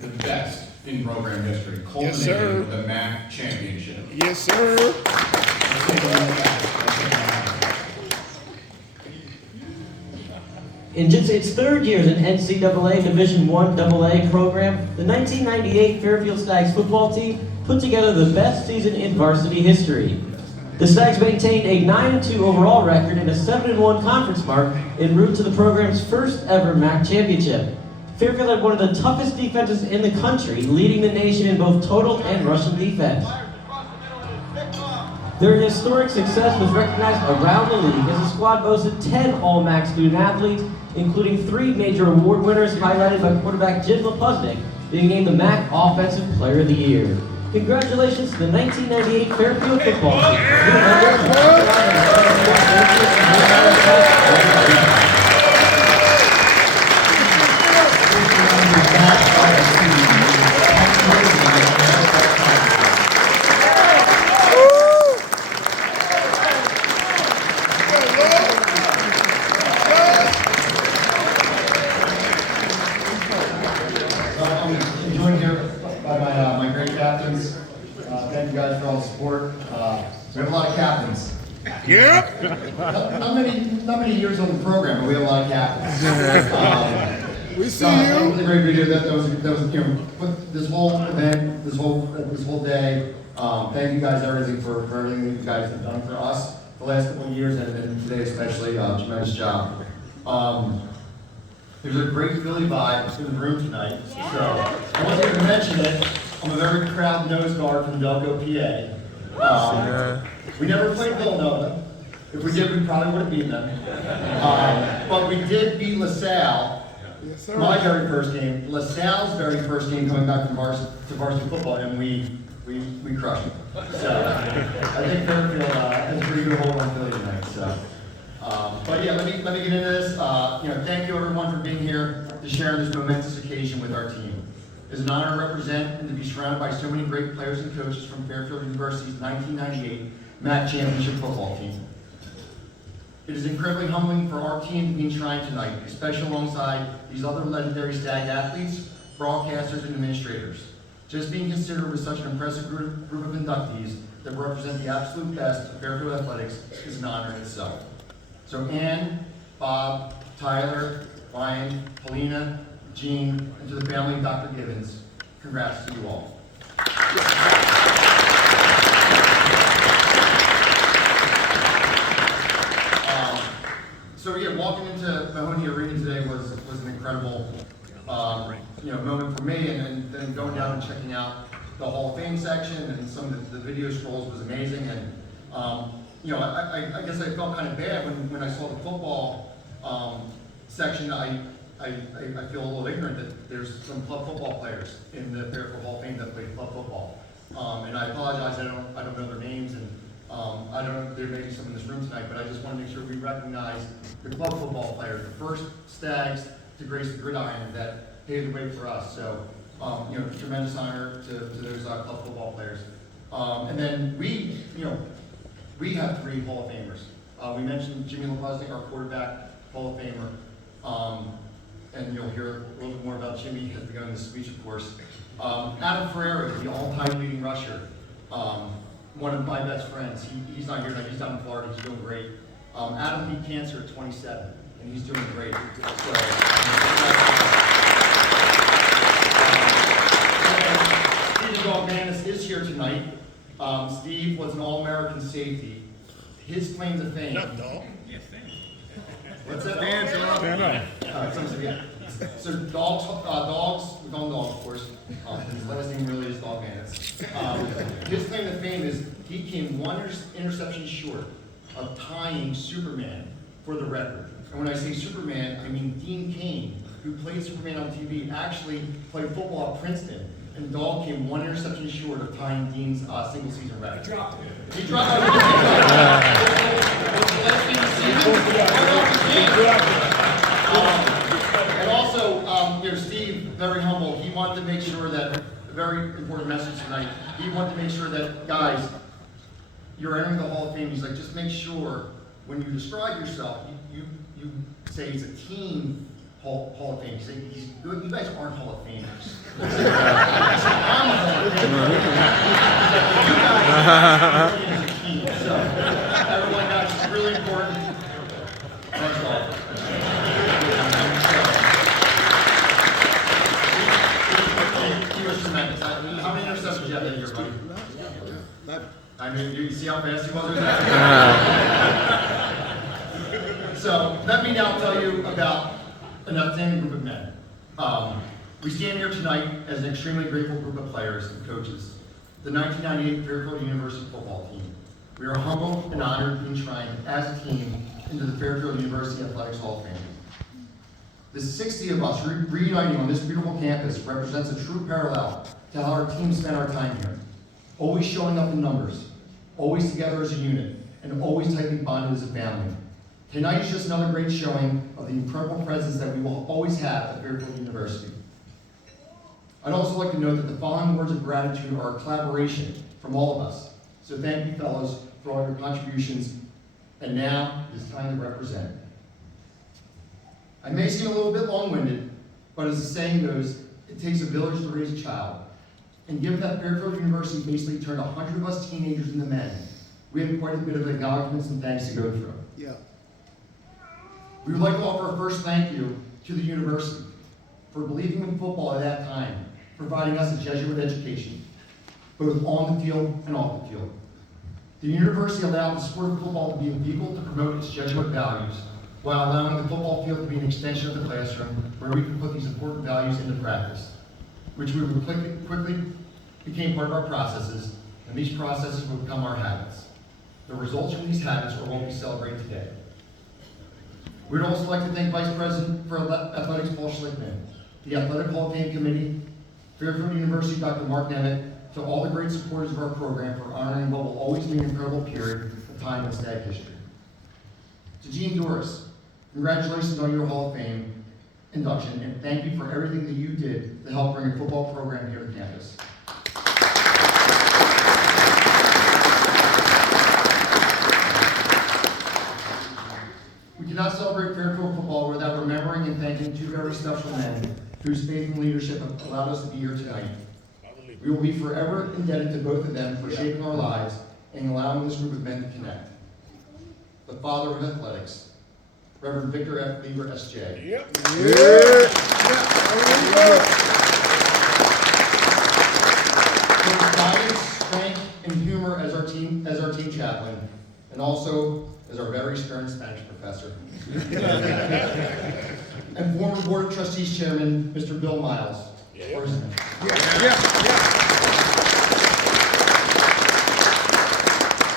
The best in program history, culminating with the MAC championship. Yes, sir. In just its third year as an NCAA Division I AA program, the 1998 Fairfield Stags football team put together the best season in varsity history. The Stags maintained a 9-2 overall record and a 7-1 conference mark en route to the program's first ever MAC championship. Fairfield had one of the toughest defenses in the country, leading the nation in both total and rushing defense. Their historic success was recognized around the league as the squad boasted 10 All-MAC student athletes, including 3 major award winners highlighted by quarterback Jim Lepuznik being named the MAC Offensive Player of the Year. Congratulations to the 1998 Fairfield football team. I'm joined here by my great captains. Thank you guys for all the support. We have a lot of captains. Yep. Not many years on the program, but we have a lot of captains. We see That you. was a great video. That was put this whole event, this whole day. Thank you guys everything for everything that you guys have done for us the last couple of years, and today especially. Tremendous job. There's a great Philly vibe in the room tonight, so I wanted to mention it. I'm a very proud nose guard from Delco, PA. We never played Villanova. If we did, we probably would have beaten them. But we did beat LaSalle. Yes, sir. My very first game, LaSalle's very first game coming back from varsity football, and we crushed them. So I think Fairfield has a pretty good hold on Philly tonight. So. But yeah, let me get into this. Thank you everyone for being here to share in this momentous occasion with our team. It is an honor to represent and to be surrounded by so many great players and coaches from Fairfield University's 1998 MAC Championship football team. It is incredibly humbling for our team to be enshrined tonight, especially alongside these other legendary Stag athletes, broadcasters, and administrators. Just being considered with such an impressive group of inductees that represent the absolute best of Fairfield athletics is an honor in itself. So Ann, Bob, Tyler, Ryan, Paulina, Jean, and to the family of Dr. Gibbons, congrats to you all. Walking into Mahoney Arena today was an incredible moment for me, and then going down and checking out the Hall of Fame section and some of the video scrolls was amazing. And I guess I felt kind of bad when I saw the football section. I feel a little ignorant that there's some club football players in the Fairfield Hall of Fame that played club football. And I apologize, I don't know their names, and I don't know, there may be some in this room tonight, but I just want to make sure we recognize the club football players, the first Stags to grace the gridiron that paved the way for us. So, tremendous honor to those club football players. And then we have 3 Hall of Famers. We mentioned Jimmy Lepuznik, our quarterback, Hall of Famer. And you'll hear a little bit more about Jimmy as we go into the speech, of course. Adam Ferreira, the all-time leading rusher. One of my best friends. He's not here tonight. He's down in Florida. He's doing great. Adam beat cancer at 27, and he's doing great. Steve Dogmanis is here tonight. Steve was an All-American safety. His claim to fame. Not dog. What's that? Stand up. So dogs, we call him Dog, of course. His last name really is Dogmanis. His claim to fame is he came 1 interception short of tying Superman for the record. And when I say Superman, I mean Dean Cain, who played Superman on TV, actually played football at Princeton. And Dog came 1 interception short of tying Dean's single season record. He dropped it. And also, Steve, very humble. He wanted to make sure that, a very important message tonight, he wanted to make sure that, guys, you're entering the Hall of Fame. He's like, just make sure when you describe yourself, you say it's a team Hall of Fame. You say, you guys aren't Hall of Famers. a key. So everyone got it's really important. That's all. He was tremendous. How many interceptions did you have that year, buddy? I mean, you see how fast he was with that? So let me now tell you about an outstanding group of men. We stand here tonight as an extremely grateful group of players and coaches, the 1998 Fairfield University football team. We are humbled and honored to be enshrined as a team into the Fairfield University Athletics Hall of Fame. The 60 of us reuniting on this beautiful campus represents a true parallel to how our team spent our time here. Always showing up in numbers, always together as a unit, and always tightly bonded as a family. Tonight is just another great showing of the incredible presence that we will always have at Fairfield University. I'd also like to note that the following words of gratitude are a collaboration from all of us. So thank you, fellows, for all your contributions. And now it is time to represent. I may seem a little bit long-winded, but as the saying goes, it takes a village to raise a child. And given that Fairfield University basically turned 100 of us teenagers into men, we have quite a bit of acknowledgments and thanks to go through. Yeah. We would like to offer a first thank you to the university for believing in football at that time, providing us a Jesuit education, both on the field and off the field. The university allowed the sport of football to be a vehicle to promote its Jesuit values, while allowing the football field to be an extension of the classroom where we can put these important values into practice, which we would quickly became part of our processes, and these processes would become our habits. The results from these habits are what we celebrate today. We'd also like to thank Vice President for Athletics Paul Schlickman, the Athletic Hall of Fame Committee, Fairfield University Dr. Mark Nemeth, to all the great supporters of our program for honoring what will always be an incredible period of time in Stag history. To Gene Doris, congratulations on your Hall of Fame induction, and thank you for everything that you did to help bring a football program here to campus. We cannot celebrate Fairfield football without remembering and thanking two very special men whose faith and leadership have allowed us to be here tonight. We will be forever indebted to both of them for shaping our lives and allowing this group of men to connect. The father of athletics, Reverend Victor F. Lieber, S.J. Yep. For guidance, strength, and humor as our team chaplain, and also as our very stern Spanish professor. And former Board of Trustees Chairman, Mr. Bill Miles.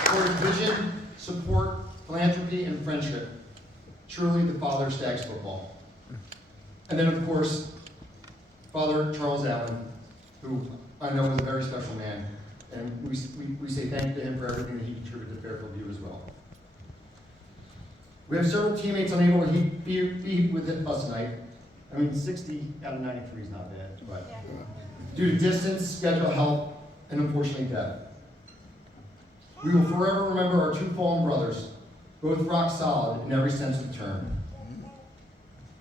For his vision, support, philanthropy, and friendship. Truly the father of Stags football. And then, of course, Father Charles Allen, who I know is a very special man, and we say thank you to him for everything that he contributed to Fairfield View as well. We have several teammates unable to be with us tonight. I mean, 60 out of 93 is not bad, but due to distance, schedule, health, and unfortunately death. We will forever remember our two fallen brothers, both rock solid in every sense of the term.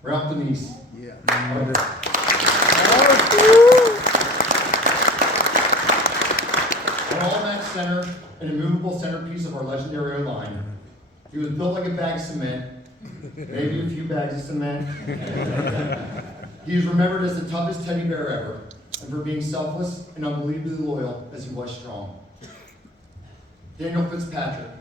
Ralph Denise. Yeah. An all-match center, an immovable centerpiece of our legendary O-line. He was built like a bag of cement, maybe a few bags of cement. He is remembered as the toughest teddy bear ever, and for being selfless and unbelievably loyal as he was strong. Daniel Fitzpatrick.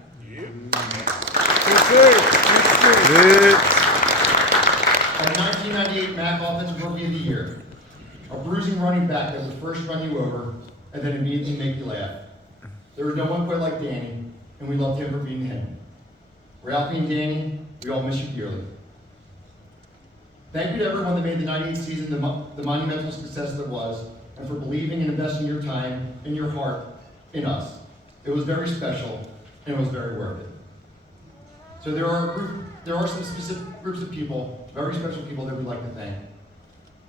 Our 1998 MAC Offensive Rookie of the Year. A bruising running back that would first run you over and then immediately make you laugh. There was no one quite like Danny, and we loved him for being him. Ralphie and Danny, we all miss you dearly. Thank you to everyone that made the 98 season the monumental success that it was, and for believing and investing your time and your heart in us. It was very special, and it was very worth it. So there are some specific groups of people, very special people that we'd like to thank.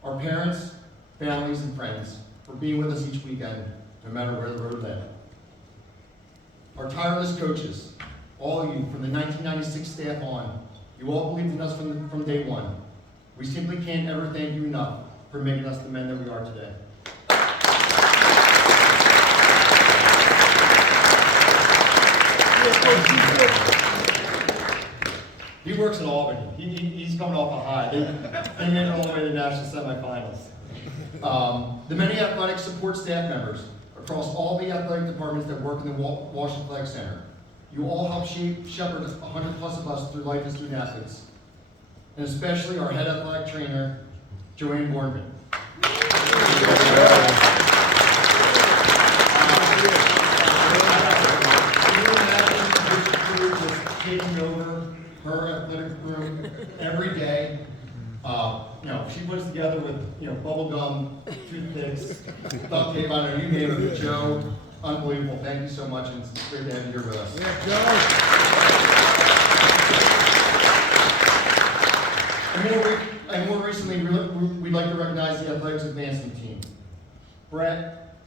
Our parents, families, and friends for being with us each weekend, no matter where the road led. Our tireless coaches, all of you from the 1996 staff on, you all believed in us from day one. We simply can't ever thank you enough for making us the men that we are today. works in Albany. He's coming off a high. They made it all the way to the national semifinals. The many athletic support staff members across all the athletic departments that work in the Washington Athletic Center. You all help shepherd 100 plus of us through life as student athletes. And especially our head athletic trainer, Joanne Boardman. Taking over her athletic room every day. She puts together with bubble gum, toothpicks, duct tape, I don't know, you name it. Joe, unbelievable. Thank you so much, and it's great to have you here with us. Yeah, Joe. And more recently, we'd like to recognize the athletics advancing team. Brett,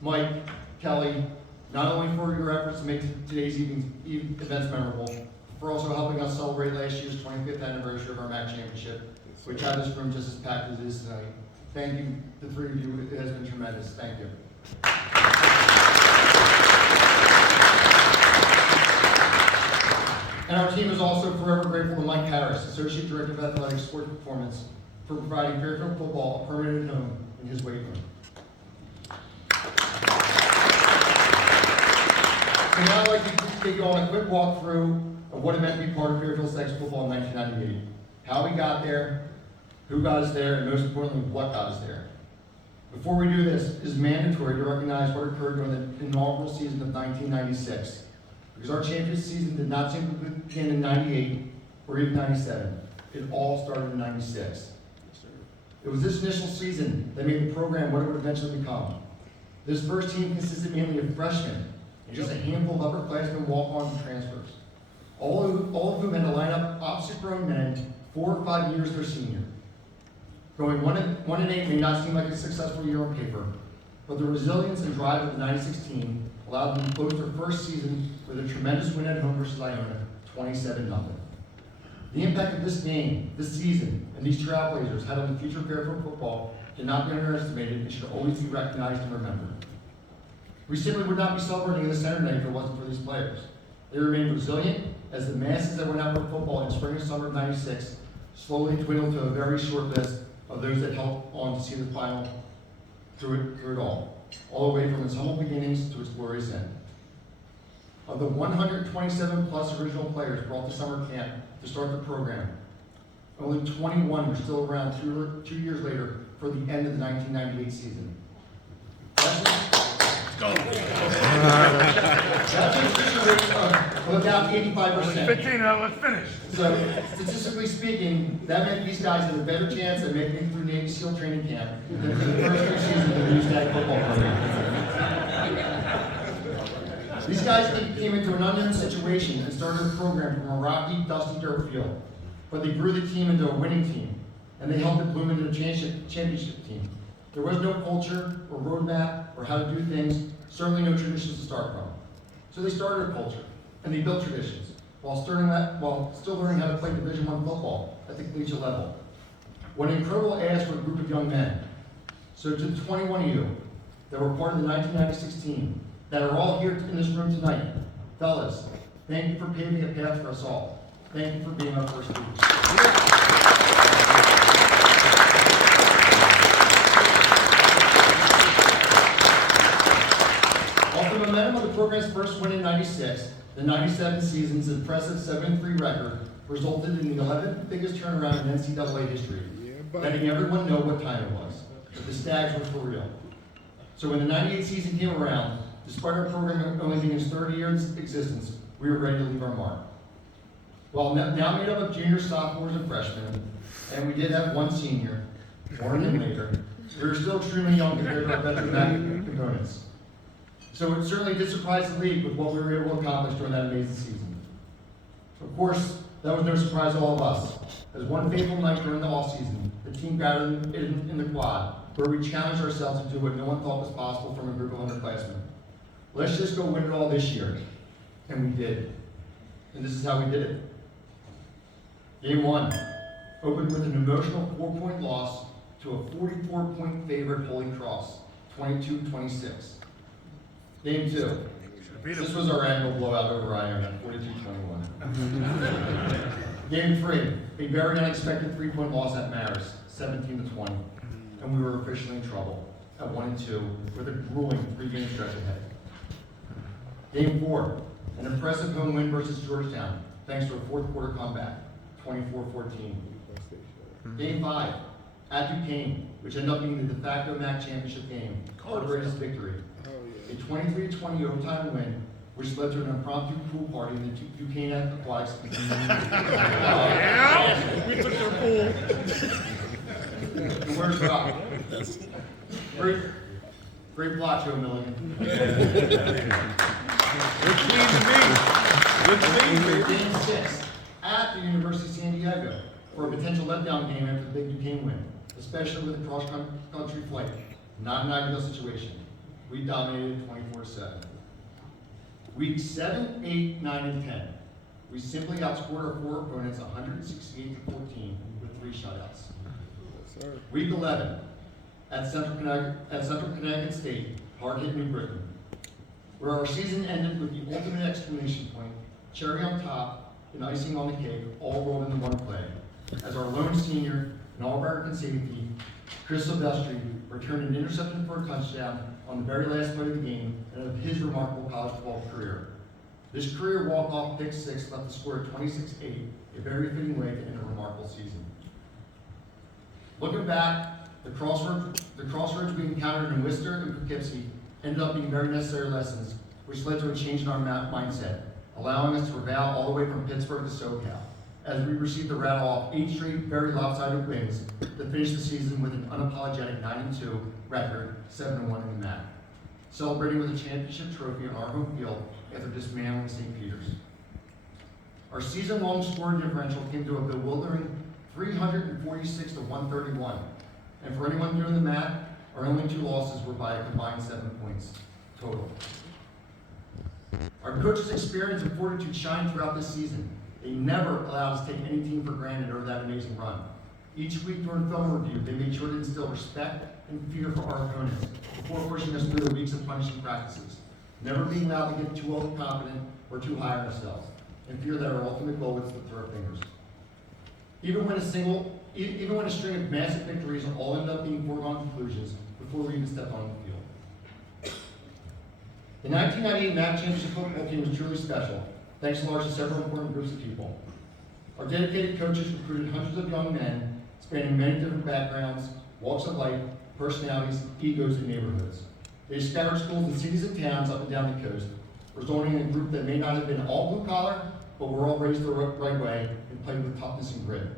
Mike, Kelly, not only for your efforts to make today's events memorable, for also helping us celebrate last year's 25th anniversary of our MAC championship, which had this room just as packed as it is tonight. Thank you, the three of you. It has been tremendous. Thank you. And our team is also forever grateful to Mike Harris, Associate Director of Athletics Sports Performance, for providing Fairfield football a permanent home in his weight room. So now I'd like to take you on a quick walkthrough of what it meant to be part of Fairfield Stags football in 1998. How we got there, who got us there, and most importantly, what got us there. Before we do this, it is mandatory to recognize what occurred during the inaugural season of 1996. Because our championship season did not simply begin in 98 or even 97. It all started in 96. It was this initial season that made the program what it would eventually become. This first team consisted mainly of freshmen and just a handful of upperclassmen, walk-ons, and transfers. All of whom had to line up opposite grown men 4 or 5 years their senior. Going 1-8 may not seem like a successful year on paper, but the resilience and drive of the 96 team allowed them to close their first season with a tremendous win at home versus Iona, 27-0. The impact of this game, this season, and these trailblazers had on the future of Fairfield football cannot be underestimated and should always be recognized and remembered. We simply would not be celebrating in the center tonight if it wasn't for these players. They remained resilient as the masses that went out for football in spring and summer of 96 slowly dwindled to a very short list of those that helped on to see the final through it all the way from its humble beginnings to its glorious end. Of the 127 plus original players brought to summer camp to start the program, only 21 were still around 2 years later for the end of the 1998 season. That's an attrition rate of about 85%. 15, let's finish. So, statistically speaking, that meant these guys had a better chance at making it through Navy SEAL training camp than for the first 3 seasons of the new Stag football program. These guys came into an unknown situation and started the program from a rocky, dusty dirt field. But they grew the team into a winning team, and they helped it bloom into a championship team. There was no culture or roadmap or how to do things, certainly no traditions to start from. So they started a culture, and they built traditions, while still learning how to play Division I football at the collegiate level. What an incredible ask for a group of young men. So to the 21 of you that were part of the 1996 team, that are all here in this room tonight, fellas, thank you for paving a path for us all. Thank you for being our first students. Off the momentum of the program's first win in 96, the 97 season's impressive 7-3 record resulted in the 11th biggest turnaround in NCAA history, letting everyone know what time it was, that the Stags were for real. So when the 98 season came around, despite our program only being its 30 years existence, we were ready to leave our mark. While now made up of juniors, sophomores, and freshmen, and we did have one senior, born in later, we were still extremely young compared to our veteran MAC components. So it certainly did surprise the league with what we were able to accomplish during that amazing season. Of course, that was no surprise to all of us. As one fateful night during the off-season, the team gathered in the quad, where we challenged ourselves to do what no one thought was possible from a group of underclassmen. Let's just go win it all this year. And we did. And this is how we did it. Game 1 opened with an emotional 4-point loss to a 44-point favorite Holy Cross, 22-26. Game 2. This was our annual blowout over Iona, 42-21. Game 3, a very unexpected 3-point loss at Marist, 17-20, and we were officially in trouble at 1-2 with a grueling 3-game stretch ahead. Game 4, an impressive home win versus Georgetown, thanks to a fourth quarter comeback, 24-14. Game 5, at Duquesne, which ended up being the de facto MAC championship game, our greatest victory. A 23-20 overtime win, which led to an impromptu pool party in the Duquesne Aquatics. Yeah, we took their pool. The word drop. Great plot, Joe Milligan. Game 6, at the University of San Diego, for a potential letdown game after the big Duquesne win, especially with a cross-country flight. Not an ideal situation. We dominated 24-7. Weeks 7, 8, 9, and 10. We simply outscored our 4 opponents 168-14 with 3 shutouts. Week 11, at Central Connecticut State, hard-hit New Britain, where our season ended with the ultimate exclamation point, cherry on top, and icing on the cake, all rolled into one play, as our lone senior and All-American safety, Chris Silvestri, returned an interception for a touchdown on the very last play of the game and of his remarkable college football career. This career walk-off pick 6 left the score at 26-8, a very fitting way to end a remarkable season. Looking back, the crossroads we encountered in Worcester and Poughkeepsie ended up being very necessary lessons, which led to a change in our mindset, allowing us to prevail all the way from Pittsburgh to SoCal, as we received a rattle off 8 straight very lopsided wins to finish the season with an unapologetic 9-2 record, 7-1 in the MAC, celebrating with a championship trophy on our home field after dismantling St. Peter's. Our season-long scoring differential came to a bewildering 346-131, and for anyone doing the math, our only 2 losses were by a combined 7 points total. Our coaches' experience and fortitude shined throughout this season. They never allowed us to take any team for granted over that amazing run. Each week during film review, they made sure to instill respect and fear for our opponents before pushing us through the weeks of punishing practices, never being allowed to get too overconfident or too high on ourselves, and fear that our ultimate goal was to throw our fingers. Even when a string of massive victories all ended up being foregone conclusions before we even stepped on the field. The 1998 MAC Championship football team was truly special, thanks in large to several important groups of people. Our dedicated coaches recruited hundreds of young men, spanning many different backgrounds, walks of life, personalities, egos, and neighborhoods. They scattered schools in cities and towns up and down the coast, resulting in a group that may not have been all blue-collar, but were all raised the right way and played with toughness and grit.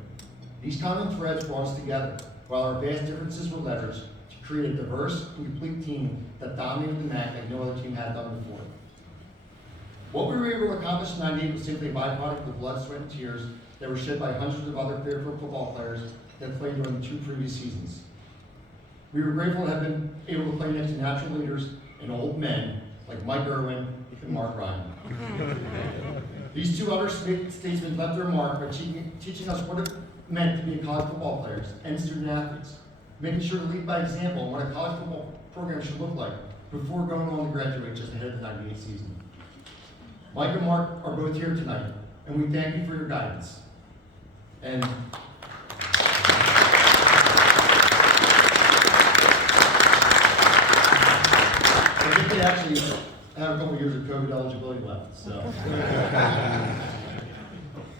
These common threads brought us together, while our vast differences were leveraged to create a diverse and complete team that dominated the MAC like no other team had done before. What we were able to accomplish in '98 was simply a byproduct of the blood, sweat, and tears that were shed by hundreds of other Fairfield football players that played during the 2 previous seasons. We were grateful to have been able to play next to natural leaders and old men like Mike Irwin and Mark Ryan. These 2 other statesmen left their mark by teaching us what it meant to be college football players and student athletes, making sure to lead by example on what a college football program should look like before going on to graduate just ahead of the '98 season. Mike and Mark are both here tonight, and we thank you for your guidance. And I think they actually have a couple years of COVID eligibility left, so.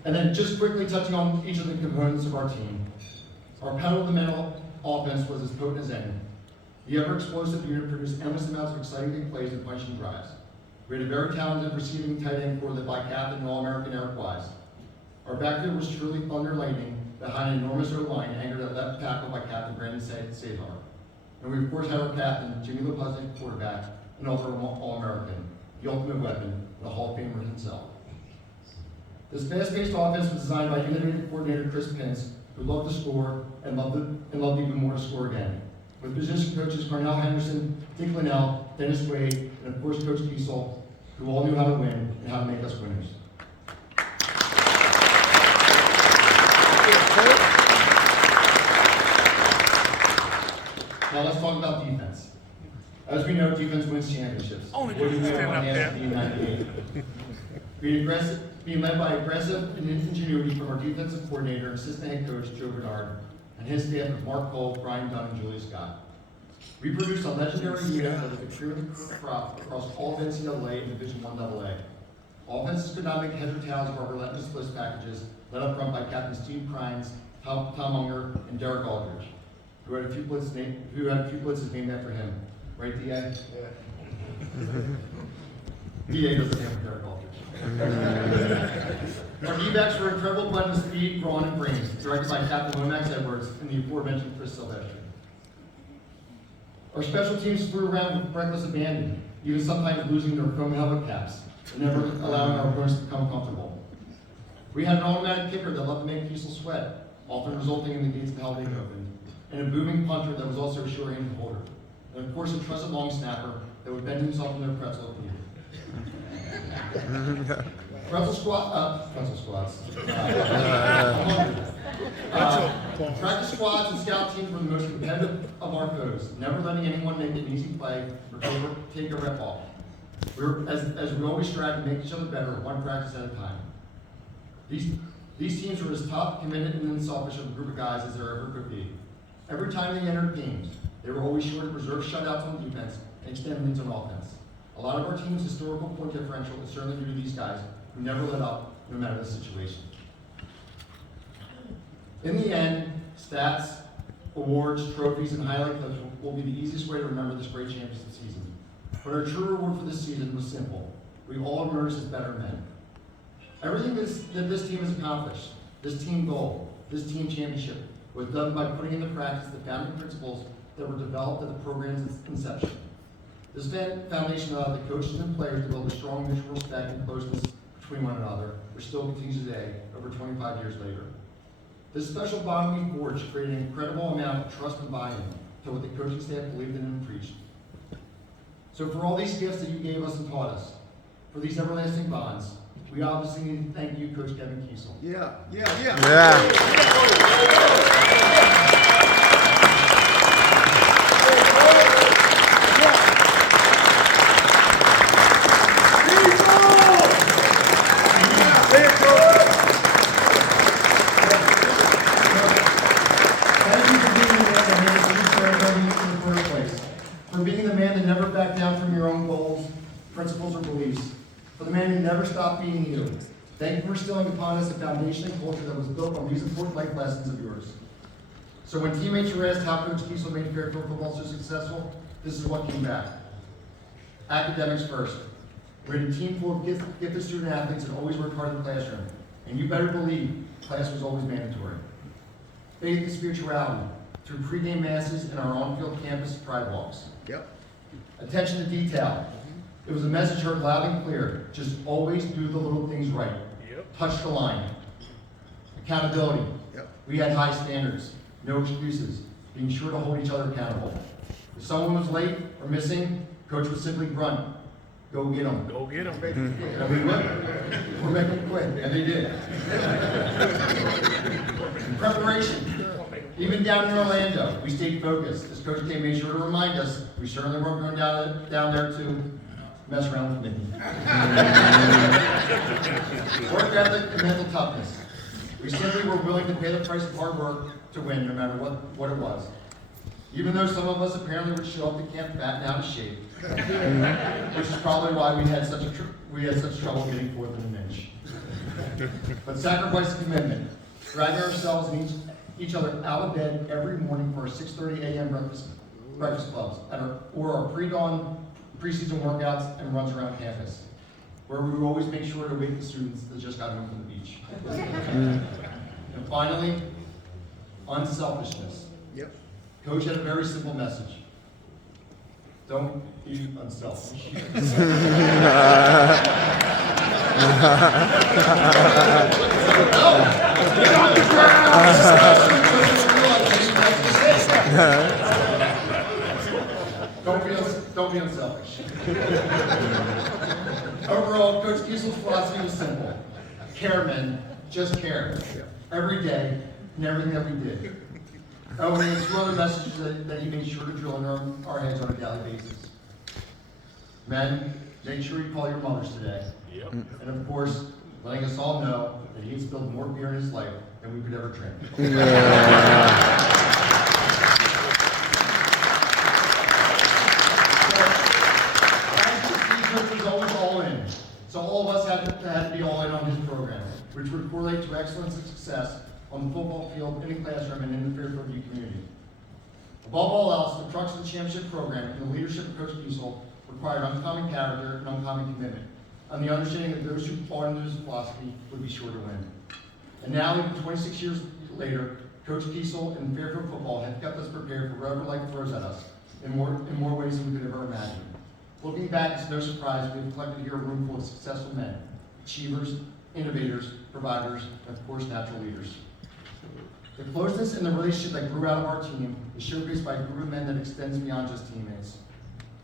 And then just quickly touching on each of the components of our team. Our pedal-to-the-metal offense was as potent as any. The ever-explosive unit produced endless amounts of exciting big plays and punching drives. We had a very talented receiving tight end core led by Captain and All-American Eric Wise. Our backfield was truly thunder lightning behind an enormous O-line anchored at left tackle by Captain Brandon Cesar. And we of course had our captain, Jimmy LePuznik, quarterback, and also All-American, the ultimate weapon, the Hall of Famer himself. This fast-paced offense was designed by innovative coordinator Chris Pence, who loved to score and loved even more to score again, with position coaches Carnell Henderson, Dick Linnell, Dennis Wade, and of course Coach Kiesel, who all knew how to win and how to make us winners. Now let's talk about defense. As we know, defense wins championships. Only What did we stand have on up the there. SB in '98? being led by aggressive and ingenuity from our defensive coordinator, assistant head coach Joe Bernard, and his staff of Mark Cole, Brian Dunn, and Julia Scott. We produced a legendary unit that was extremely crop across all of NCAA and Division I AA. Offenses could not make heads or tails of our relentless blitz packages, led up front by Captain Steve Crines, Tom Unger, and Derek Aldridge, who had a few blitzes named after him. Right, DA? Yeah. DA doesn't have Derek Aldridge. Our D-backs were incredible blend of speed, brawn, and brains, directed by Captain Lomax Edwards and the aforementioned Chris Silvestri. Our special teams flew around with reckless abandon, even sometimes losing their foam helmet caps and never allowing our opponents to become comfortable. We had an automatic kicker that loved to make Kiesel sweat, often resulting in the gates of hell being opened, and a booming punter that was also a sure-handed holder, and of course a trusted long snapper that would bend himself into a pretzel if needed. Pretzel squats. Practice squads and scout teams were the most competitive of our foes, never letting anyone make an easy play or take a rep off. As we always strive to make each other better, one practice at a time. These teams were as tough, committed, and unselfish of a group of guys as there ever could be. Every time they entered games, they were always sure to preserve shutouts on defense and extend leads on offense. A lot of our team's historical point differential is certainly due to these guys who never let up, no matter the situation. In the end, stats, awards, trophies, and highlight clips will be the easiest way to remember this great championship season. But our true reward for this season was simple. We all emerged as better men. Everything that this team has accomplished, this team goal, this team championship, was done by putting into practice the founding principles that were developed at the program's inception. This foundation allowed the coaches and players to build a strong mutual respect and closeness between one another, which still continues today, over 25 years later. This special bond we forged created an incredible amount of trust and buy-in to what the coaching staff believed in and preached. So for all these gifts that you gave us and taught us, for these everlasting bonds, we obviously need to thank you, Coach Kevin Kiesel. Yeah. For being the man that never backed down from your own goals, principles, or beliefs. For the man who never stopped being you. Thank you for instilling upon us a foundation and culture that was built on these important life lessons of yours. So when teammates were asked how Coach Kiesel made Fairfield football so successful, this is what came back. Academics first. We had a team full of gifted student athletes that always worked hard in the classroom. And you better believe class was always mandatory. Faith and spirituality through pregame masses and our on-field campus pride walks. Yep. Attention to detail. It was a message heard loud and clear. Just always do the little things right. Yep. Touch the line. Accountability. Yep. We had high standards. No excuses. Being sure to hold each other accountable. If someone was late or missing, coach would simply grunt, "Go get them." Go get them. And we would. We're making them quit. And they did. Preparation. Even down in Orlando, we stayed focused. As Coach K made sure to remind us, we certainly weren't going down there to mess around with me. Work ethic and mental toughness. We simply were willing to pay the price of hard work to win, no matter what it was. Even though some of us apparently would show up to camp fat and out of shape, which is probably why we had such trouble getting fourth in an inch. But sacrifice and commitment, dragging ourselves and each other out of bed every morning for our 6:30 a.m. breakfast clubs, or our pre-dawn preseason workouts and runs around campus, where we would always make sure to wake the students that just got home from the beach. And finally, unselfishness. Yep. Coach had a very simple message. Don't be unselfish. Don't be unselfish. Overall, Coach Kiesel's philosophy was simple. Care, men. Just care. Every day, and everything that we did. Oh, and there's two other messages that he made sure to drill in our heads on a daily basis. Men, make sure you call your mothers today. Yep. And of course, letting us all know that he has spilled more beer in his life than we could ever drink. He was always all in. So all of us had to be all in on his program, which would correlate to excellence and success on the football field, in the classroom, and in the Fairfield youth community. Above all else, the crux of the championship program and the leadership of Coach Kiesel required uncommon character and uncommon commitment, and the understanding that those who bought into his philosophy would be sure to win. And now, even 26 years later, Coach Kiesel and Fairfield football have kept us prepared for whatever life throws at us in more ways than we could ever imagine. Looking back, it's no surprise we have collected here a room full of successful men, achievers, innovators, providers, and of course, natural leaders. The closeness and the relationship that grew out of our team is showcased by a group of men that extends beyond just teammates.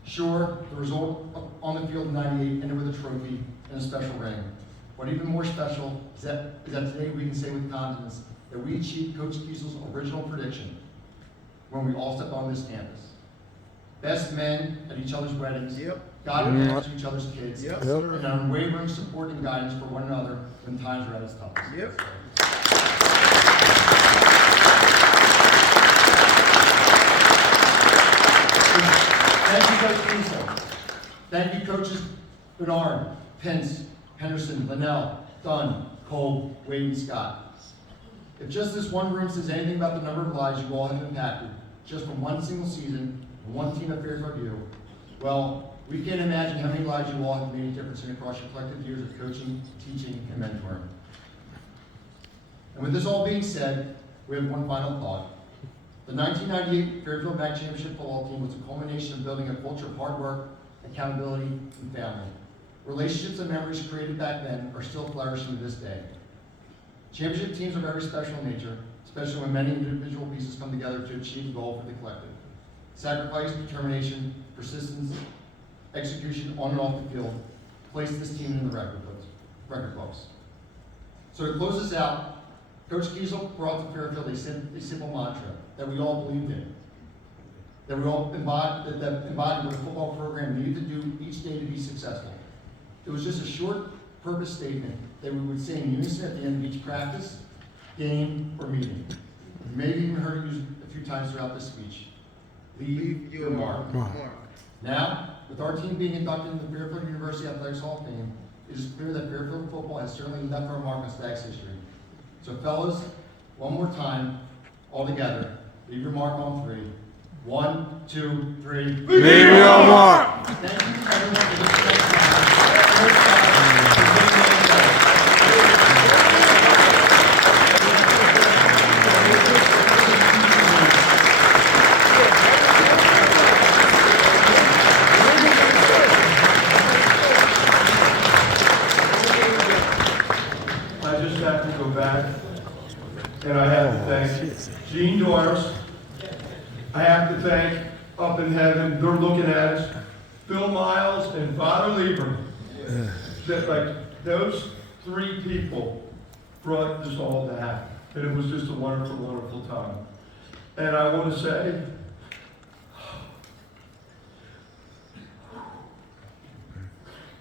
Sure, the result on the field in '98 ended with a trophy and a special ring. But even more special is that today we can say with confidence that we achieved Coach Kiesel's original prediction when we all stepped on this campus. Best men at each other's weddings, guiding parents to each other's kids, and unwavering support and guidance for one another when times are at its toughest. Thank you, Coach Kiesel. Thank you, Coaches Bernard, Pence, Henderson, Linnell, Dunn, Cole, Wade, and Scott. If just this one room says anything about the number of lives you all have impacted, just from one single season, and one team at Fairfield U, well, we can't imagine how many lives you all have made a difference in across your collective years of coaching, teaching, and mentoring. And with this all being said, we have one final thought. The 1998 Fairfield MAC Championship football team was a culmination of building a culture of hard work, accountability, and family. Relationships and memories created back then are still flourishing to this day. Championship teams are very special in nature, especially when many individual pieces come together to achieve the goal for the collective. Sacrifice, determination, persistence, execution on and off the field placed this team in the record books. So to close this out, Coach Kiesel brought to Fairfield a simple mantra that we all believed in, that we all embodied what a football program needed to do each day to be successful. It was just a short purpose statement that we would say in unison at the end of each practice, game, or meeting. You may have even heard it used a few times throughout this speech. Leave your mark. Now, with our team being inducted into the Fairfield University Athletics Hall of Fame, it is clear that Fairfield football has certainly left our mark on Stags history. So fellas, one more time, all together, leave your mark on 3. 1, 2, 3. Leave your mark! Thank you everyone for this. I just have to go back, and I have to thank Gene Doyers. I have to thank up in heaven, they're looking at us, Phil Miles and Father Lieber. That those 3 people brought this all to happen. And it was just a wonderful, wonderful time. And I want to say,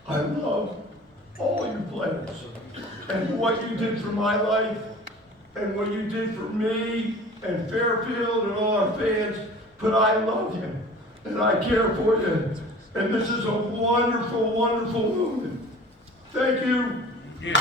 I love all you players and what you did for my life and what you did for me and Fairfield and all our fans, but I love you and I care for you. And this is a wonderful, wonderful movement. Thank you. Yeah.